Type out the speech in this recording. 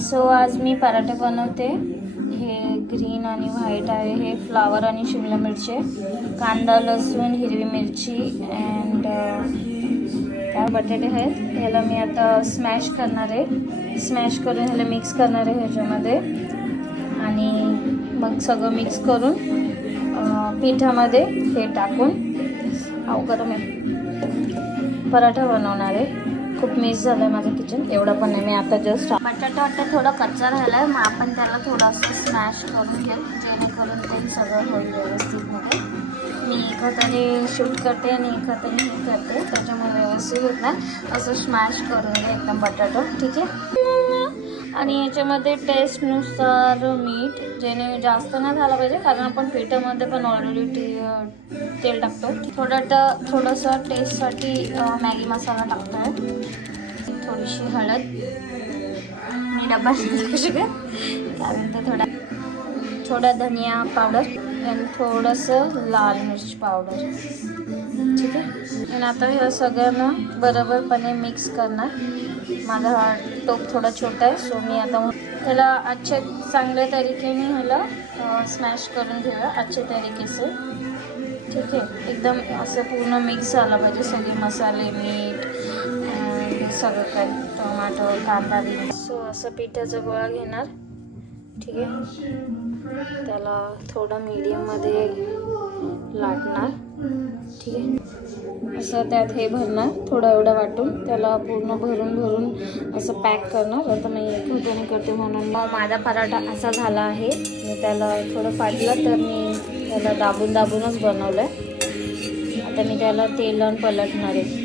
So आज मी पराठे बनवते. हे ग्रीन आणि व्हाईट आहे. हे फ्लावर आणि शिमला मिरची, कांदा, लसूण, हिरवी मिरची अँड काय बटाटे आहेत. ह्याला मी आता स्मॅश करणार आहे. स्मॅश करून ह्याला मिक्स करणार आहे ह्याच्यामध्ये आणि मग सगळं मिक्स करून पिठामध्ये हे टाकून गरम आहे पराठा बनवणार आहे. खूप मिस झालं आहे माझं किचन. एवढं पण नाही. मी आता जस्ट बटाटा थोडा कच्चा राहिला आहे. मग आपण त्याला थोडंसं स्मॅश करून घेऊ जेणेकरून ते सगळं होईल व्यवस्थितमध्ये. मी एका हाताने शूट करते आणि एका हाताने हे करते, त्याच्यामुळे व्यवस्थित होत नाही. असं स्मॅश करून घे एकदम बटाटा. ठीक आहे. आणि याच्यामध्ये टेस्टनुसार मीठ, जेणे जास्त नाही झालं पाहिजे कारण आपण पिठामध्ये पण ऑलरेडी तेल टाकतो. थोडंसं टेस्टसाठी मॅगी मसाला टाकतो आहे. थोडीशी हळद, मी डब्बा कशी काय म्हणते, थोडा धनिया पावडर आणि थोडंसं लाल मिर्च पावडर. ठीक आहे. आणि आता ह्या सगळ्यांना बरोबरपणे मिक्स करणार. माझा हा टोप थोडा छोटा आहे, सो मी आता त्याला अच्छे चांगल्या तरीकेने ह्याला स्मॅश करून घेऊया अच्छे तरीके से. ठीक आहे. एकदम असं पूर्ण मिक्स झाला पाहिजे सगळे मसाले, मीठ, सगळं काही, टोमॅटो, कांदा बिन. सो असं पिठाचा गोळा घेणार. ठीक आहे. त्याला थोडं मीडियममध्ये लाटणार. ठीक आहे. असं त्यात हे भरणार थोडं एवढं वाटून, त्याला पूर्ण भरून असं पॅक करणार. आता मी एक करते म्हणून माझा पराठा असा झाला आहे. मी त्याला थोडं फाटलं तर मी त्याला दाबूनच बनवलं आहे. आता मी त्याला तेलानं पलटणार आहे.